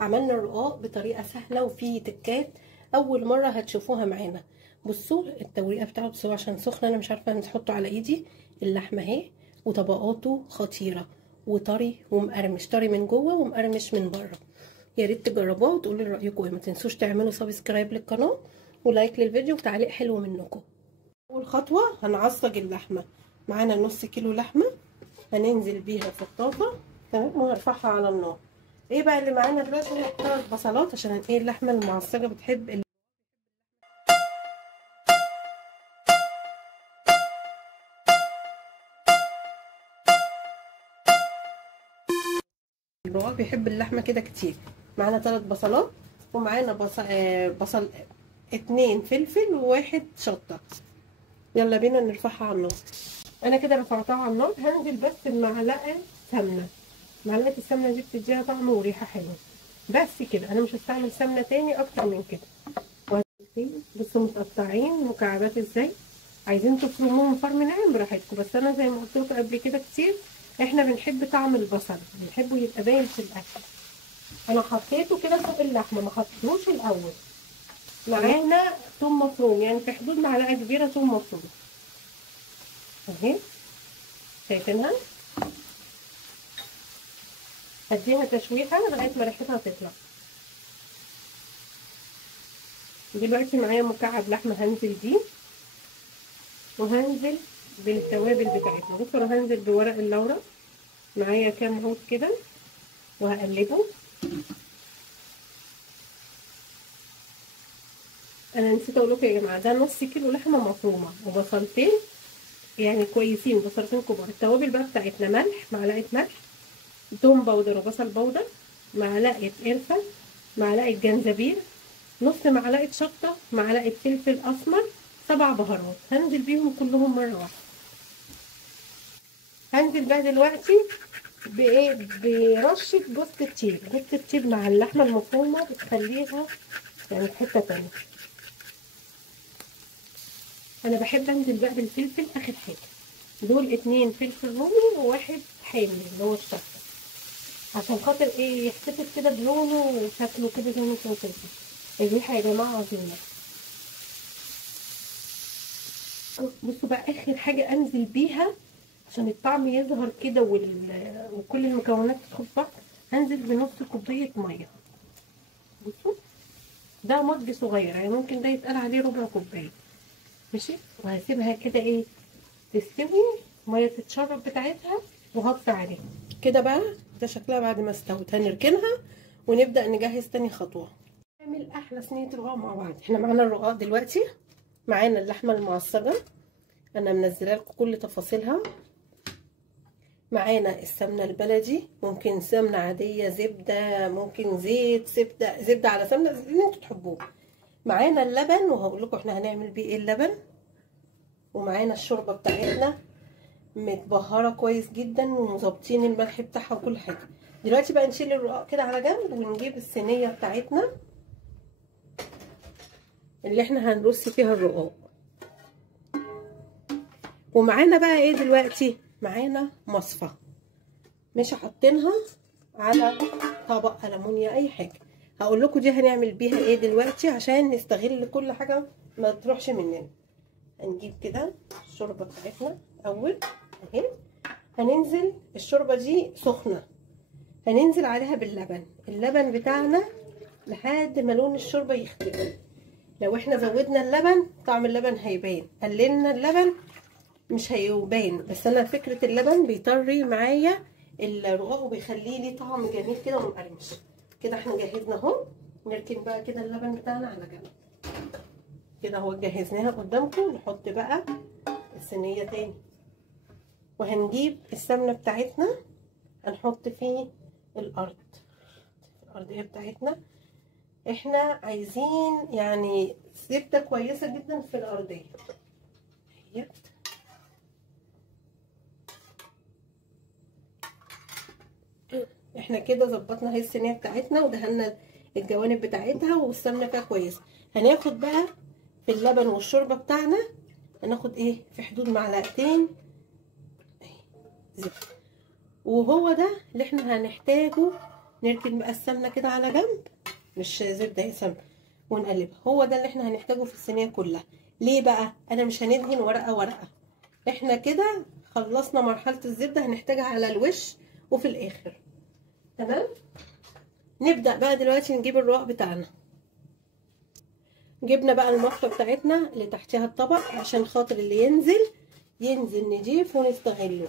عملنا الرقاق بطريقه سهله وفي تكات اول مره هتشوفوها معانا. بصوا التوريقه بتاعه، بصوا عشان سخن انا مش عارفه نحطه على ايدي. اللحمه اهي وطبقاته خطيره وطري ومقرمش، طري من جوه ومقرمش من بره. يا ريت تجربوها وتقولوا لي رايكم ايه. ما تنسوش تعملوا سبسكرايب للقناه ولايك للفيديو وتعليق حلو منكم. اول خطوه هنعصج اللحمه. معانا نص كيلو لحمه هننزل بيها في الطاسه تمام وهرفعها على النار. ايه بقى اللي معانا دلوقتي؟ 3 بصلات عشان ايه اللحمه المعصجه بتحب الرقاق بيحب اللحمه كده كتير. معانا 3 بصلات ومعانا بصل 2 فلفل و1 شطه. يلا بينا نرفعها على النار. انا كده رفعتها على النار. هنزل بس بمعلقه سمنه. معلقه السمنه دي بتديها طعم وريحه حلوه بس كده. انا مش هستعمل سمنه تاني اكتر من كده. بصوا متقطعين مكعبات ازاي. عايزين تفرموهم فرم ناعم براحتكم، بس انا زي ما قلت لكم قبل كده كتير احنا بنحب طعم البصل، بنحبه يبقى باين في الاكل. انا حطيته كده فوق اللحمه، ما حطيتوش الاول. معانا ثوم مفروم، يعني في حدود معلقه كبيره ثوم مفروم اهي، شايفينها؟ هديها تشويحه لغايه ما ريحتها تطلع. دلوقتي معايا مكعب لحمه هنزل بيه، وهنزل بالتوابل بتاعتنا. بصوا انا هنزل بورق اللورا، معايا كام عود كده وهقلبه. انا نسيت اقول لكم يا جماعه، ده نص كيلو لحمه مفرومه وبصلتين يعني كويسين، بصلتين كبار. التوابل بقى بتاعتنا ملح، معلقه ملح، توم باودر وبصل باودر، معلقه قرفه، معلقه جنزبيل، نص معلقه شطه، معلقه فلفل اسمر، 7 بهارات. هنزل بيهم كلهم مره واحده. هنزل بقى دلوقتي بايه؟ برشه جوز الطيب. جوز الطيب مع اللحمه المفرومه بتخليها يعني في حته تانيه. انا بحب انزل بقى بالفلفل اخر حاجه. دول 2 فلفل رومي وواحد حامي اللي هو الشطه، عشان خاطر ايه؟ يحتفظ كده بلونه وشكله كده زي ما انتم شايفين. الريحه يا جماعه عظيمه. بصوا بقى اخر حاجه انزل بيها عشان الطعم يظهر كده وكل المكونات تدخل في بعض. هنزل بنص كوبايه ميه. بصوا ده مج صغير، يعني ممكن ده يتقال عليه ربع كوبايه ماشي. وهسيبها كده ايه تستوي، ميه تتشرب بتاعتها، وهطفي عليها كده. بقى ده شكلها بعد ما استوت. هنركنها ونبدا نجهز تاني خطوه. نعمل احلى صينيه رقاق مع بعض. احنا معانا الرقاق دلوقتي، معانا اللحمه المعصجه انا منزله لكم كل تفاصيلها. معانا السمنه البلدي، ممكن سمنه عاديه، زبده، ممكن زيت، زبده على سمنه اللي انتوا تحبوه. معانا اللبن وهقول لكم احنا هنعمل بيه ايه اللبن. ومعانا الشوربه بتاعتنا متبهره كويس جدا ومظبطين الملح بتاعها وكل حاجه. دلوقتي بقى نشيل الرقاق كده على جنب ونجيب الصينيه بتاعتنا اللي احنا هنرص فيها الرقاق. ومعانا بقى ايه دلوقتي؟ معانا مصفى مش حاطينها على طبق ألمونيا اي حاجه. هقول لكم دي هنعمل بيها ايه دلوقتي عشان نستغل كل حاجه ما تروحش مننا. هنجيب كده الشوربه بتاعتنا اول اهي. هننزل الشوربه دي سخنه، هننزل عليها باللبن. اللبن بتاعنا لحد ما لون الشوربه يختلف. لو احنا زودنا اللبن طعم اللبن هيبان، قللنا اللبن مش هيبان. بس انا فكره اللبن بيطري معايا الرقاق وبيخليه ليه طعم جميل كده ومقرمش. كده احنا جهزنا اهو. نركن بقى كده اللبن بتاعنا على جنب كده اهو، جهزناها قدامكم. نحط بقى الصينيه تاني وهنجيب السمنه بتاعتنا هنحط فيه الارضيه بتاعتنا. احنا عايزين يعني زبده كويسه جدا في الارضيه اهي. احنا كده ظبطنا هي الصينيه بتاعتنا ودهنا الجوانب بتاعتها والسمنه فيها كويسه. هناخد بقى في اللبن والشوربه بتاعنا هناخد ايه في حدود معلقتين زبده، وهو ده اللي احنا هنحتاجه نركن بقى السمنه كده على جنب، مش زبده، هي سمنه، ونقلبها. هو ده اللي احنا هنحتاجه في الصينيه كلها. ليه بقى؟ انا مش هندهن ورقه ورقه، احنا كده خلصنا مرحله الزبده، هنحتاجها على الوش وفي الاخر. تمام. نبدا بقى دلوقتي نجيب الرقاق بتاعنا. جبنا بقى المصفى بتاعتنا اللي تحتها الطبق عشان خاطر اللي ينزل نضيف ونستغله.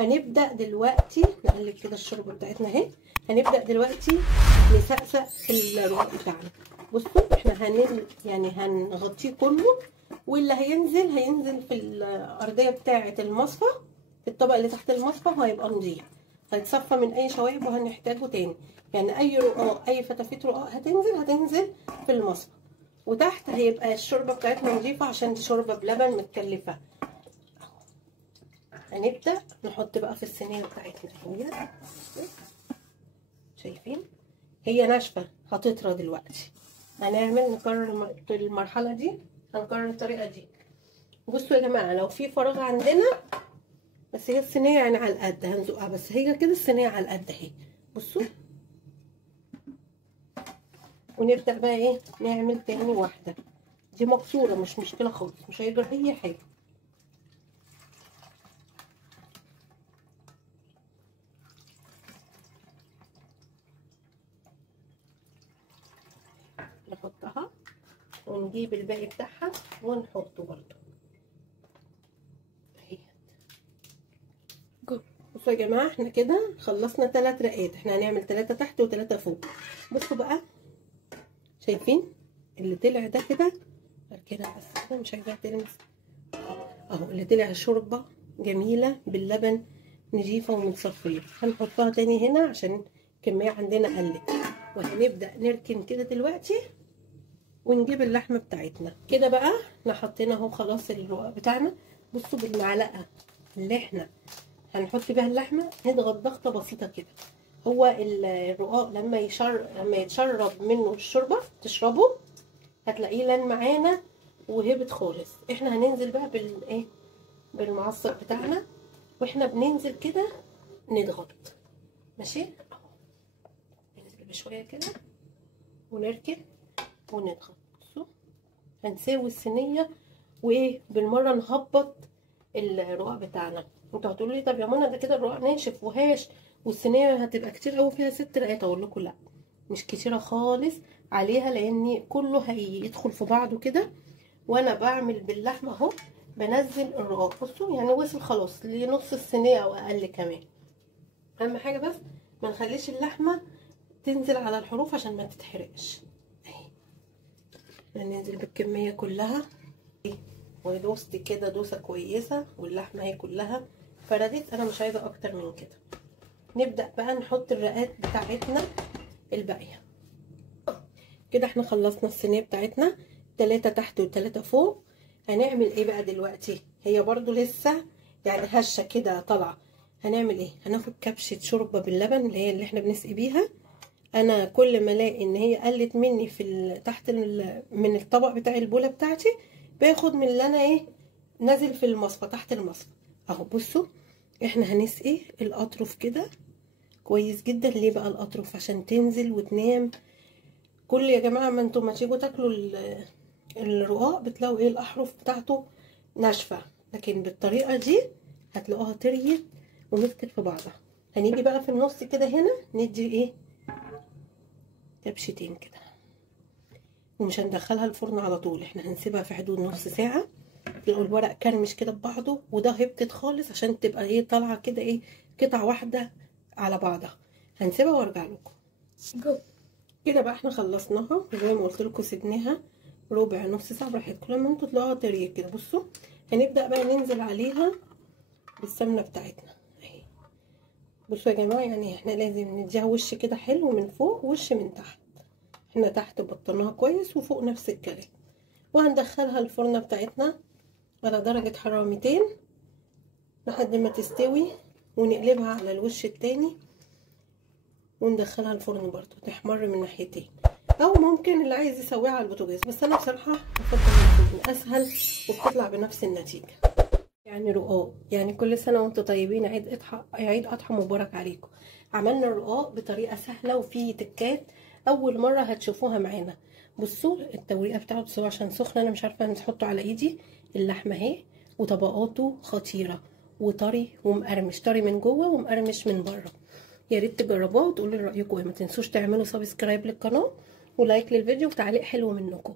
هنبدا دلوقتي نقلب كده الشوربه بتاعتنا اهي. هنبدا دلوقتي نسقسق في الرقاق بتاعنا. بصوا احنا هنغطيه كله، واللي هينزل في الارضيه بتاعه المصفى، في الطبق اللي تحت المصفى، وهيبقى نضيف، هيتصفى من اي شوائب وهنحتاجه تاني. يعني اي رقاق، اي فتافيت رقاق هتنزل في المصفى، وتحت هيبقى الشوربه بتاعتنا نضيفه عشان دي شوربه بلبن متكلفه. هنبدا نحط بقى في الصينيه بتاعتنا اهي. شايفين هي ناشفه هتطرى دلوقتي. نكرر المرحله دي، هنكرر الطريقه دي. بصوا يا جماعه، لو في فراغ عندنا، بس هي الصينيه يعني على القد هنزقها، بس هي كده الصينيه على القد اهي. بصوا، ونبدا بقى ايه نعمل تاني واحده. دي مكسوره مش مشكله خالص، مش هيجرى اي حاجه. نحطها ونجيب الباقي بتاعها ونحطه برضو اهي. بصوا يا جماعه، احنا كده خلصنا 3 رقات. احنا هنعمل 3 تحت و3 فوق. بصوا بقى، شايفين اللي طلع ده كده؟ كده بس كده، مش عايزاها تلمس اهو. اللي طلع شوربه جميله باللبن، نضيفه ومتصفيه. هنحطها تاني هنا عشان الكميه عندنا قلت. وهنبدا نركن كده دلوقتي ونجيب اللحمه بتاعتنا. كده بقى احنا حطينا اهو خلاص الرقاق بتاعنا. بصوا بالمعلقه اللي احنا هنحط بيها اللحمه نضغط ضغطه بسيطه كده. هو الرقاق لما يتشرب منه الشوربه تشربه، هتلاقيه لان معانا وهبط خالص. احنا هننزل بقى بالمعصر بتاعنا، واحنا بننزل كده نضغط. ماشي اهو، ننزل بشويه كده ونركن ونضغط. بصوا هنساوي الصينيه، بالمره نهبط الرقاق بتاعنا. انتوا هتقولوا لي طب يا منى ده كده الرقاق ناشف وهاش والصينيه هتبقى كتير قوي فيها 6 رقات. اقول لكم لا، مش كتيره خالص عليها، لان كله هيدخل في بعضه كده. وانا بعمل باللحمه اهو، بنزل الرقاق. بصوا يعني وصل خلاص لنص الصينيه او اقل كمان. اهم حاجه بس ما نخليش اللحمه تنزل على الحروف عشان ما تتحرقش اهي. هننزل بالكميه كلها ودوست كده دوسه كويسه، واللحمه هي كلها فردت. انا مش عايزه اكتر من كده. نبدا بقى نحط الرقات بتاعتنا الباقيه كده. احنا خلصنا الصينيه بتاعتنا، 3 تحت و3 فوق. هنعمل ايه بقى دلوقتي؟ هي برضو لسه يعني هشه كده طالعه. هنعمل ايه؟ هناخد كبشه شوربه باللبن اللي احنا بنسقي بيها. انا كل ما الاقي ان هي قلت مني تحت من الطبق بتاع البوله بتاعتي، باخد من اللي انا نازل في المصفى تحت المصفى اهو. بصوا احنا هنسقي الاطرف كده كويس جدا. ليه بقى الاطرف؟ عشان تنزل وتنام. كل يا جماعه ما انتم ما تيجوا تاكلوا الرقاق بتلاقوا الاحرف بتاعته ناشفه، لكن بالطريقه دي هتلاقوها طريت ومسكت في بعضها. هنيجي بقى في النص كده هنا ندي كبشتين كده، ومش هندخلها الفرن على طول. احنا هنسيبها في حدود نص ساعه. تلاقوا الورق كرمش كده ببعضه، وده هبطت خالص عشان تبقى طالعه كده قطعه واحده على بعضها. هنسيبها وارجع لكم. كده بقى احنا خلصناها زي ما قلت لكم، سيبناها ربع نص ساعه براحتكم. لما انتوا تلاقوها طريه كده، بصوا هنبدا بقى ننزل عليها بالسمنه بتاعتنا اهي. بصوا يا جماعه، يعني احنا لازم نديها وش كده حلو من فوق ووش من تحت. احنا تحت بطناها كويس وفوق نفس الكلام. وهندخلها الفرن بتاعتنا على درجه حراره 200 لحد ما تستوي، ونقلبها على الوش التاني وندخلها الفرن برضو تحمر من ناحيتين. او ممكن اللي عايز يسويها على البوتاجاز، بس انا بصراحه بفضل الفرن اسهل وبتطلع بنفس النتيجه. يعني رقاق. يعني كل سنه وانتم طيبين، عيد اضحى مبارك عليكم. عملنا الرقاق بطريقه سهله وفي تكات اول مره هتشوفوها معانا. بصوا التوريقه بتاعته، بصوا عشان سخنه انا مش عارفه نحطه على ايدي. اللحمه اهي، وطبقاته خطيره وطري ومقرمش، طري من جوه ومقرمش من بره. يا ريت تجربوها وتقولوا لي رايكم ايه. ما تنسوش تعملوا سبسكرايب للقناه ولايك للفيديو وتعليق حلو منكم.